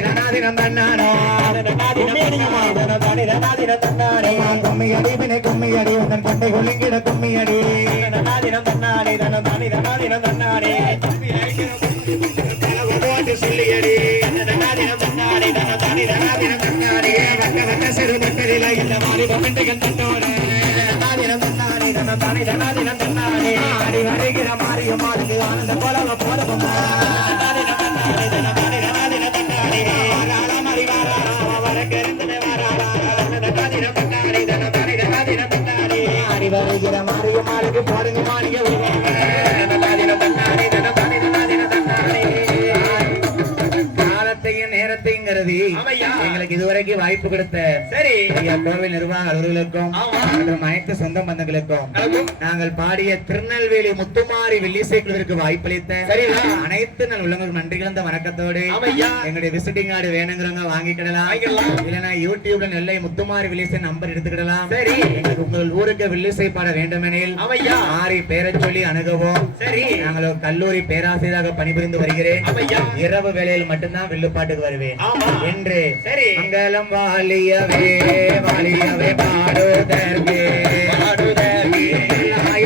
எல்லாம் சந்தோஷமாய் வாழ்க வாழ கேட்டவர்கள் எல்லோருமே வாக சந்தோஷமா வாக அம்மையோ வாசகமா கோடைக்கமா குறவ நன்னானி நந்தன்னானே தனை தானி தனானி நந்தன்னானே தனாதி நந்தன்னானே தனதானி தனாதி நந்தன்னானே கும்மியடி பிணை கும்மியடி உனன் குண்டை குலுங்கிட கும்மியடி கும்பிடுச்ச தாதி தன தனதானி தனாதி நந்தன்னானே தானி தனாதி நந்தன்னானே தன தானி தனாதி நந்தன்னானோ வட்ட வட்ட சிறு மக்களில இந்த மாதிரி பமெண்டைகள் தட்டோடு தனாதினம் தன தனதானி தனாதினம் தன்னானே அடி வருகிற மாறியும் மாறுது ஆனந்த கோலவ போடவும் தனாதினம் தன்னானே தன வருகிற மாறியும் ஆமையா. எங்களுக்கு இதுவரைக்கும் வாய்ப்பு கொடுத்த சரி கோவில் நிர்வாக அலுவலர்களுக்கும். மற்றும் அனைத்து சொந்த பந்தங்களுக்கும். நாங்கள் பாடிய திருநெல்வேலி முத்துமாரி வெள்ளிசைக்குழுவிற்கு வாய்ப்பளித்த சரியா. அனைத்து நல் உள்ளங்களுக்கு நன்றி கலந்த வணக்கத்தோடு. எங்களுடைய விசிட்டிங் கார்டு வேணுங்கிறவங்க வாங்கிக்கிடலாம். இல்லைன்னா யூடியூப்ல நெல்லை முத்துமாரி வெள்ளிசை நம்பர் எடுத்துக்கிடலாம் சரி. எங்களுக்கு உங்கள் ஊருக்கு வெள்ளிசை பாட வேண்டுமெனில். ஆரி பேரை சொல்லி அணுகவும் சரி. நாங்கள் கல்லூரி பேராசிரியராக பணிபுரிந்து வருகிறேன். இரவு வேளையில் மட்டும்தான் வில்லுப்பாட்டுக்கு வருவேன். என்று சரி. மங்களம் வாலியவே வாலியவே பாடுதற்கு பாடுதற்கு நாய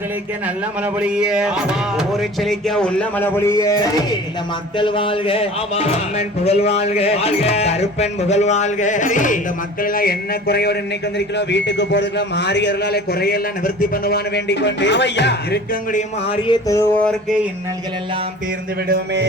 கிளைக்க நல்ல மலபொழிய. ஊரை செழிக்க உள்ள மலபொழிய. இந்த மக்கள் வாழ்க. அம்மன் புகழ் வாழ்க. கருப்பன் புகழ் வாழ்க. இந்த மக்கள் எல்லாம் என்ன குறையோடு இன்னைக்கு வந்திருக்கிறோம்? வீட்டுக்கு போறதுக்குள்ள மாறியர்களால குறையெல்லாம் நிவர்த்தி பண்ணுவான்னு வேண்டிக் கொண்டு ஆமையா. இருக்கக்கூடிய மாறிய தொழுவோருக்கு இன்னல்கள் எல்லாம் தீர்ந்து விடுமே.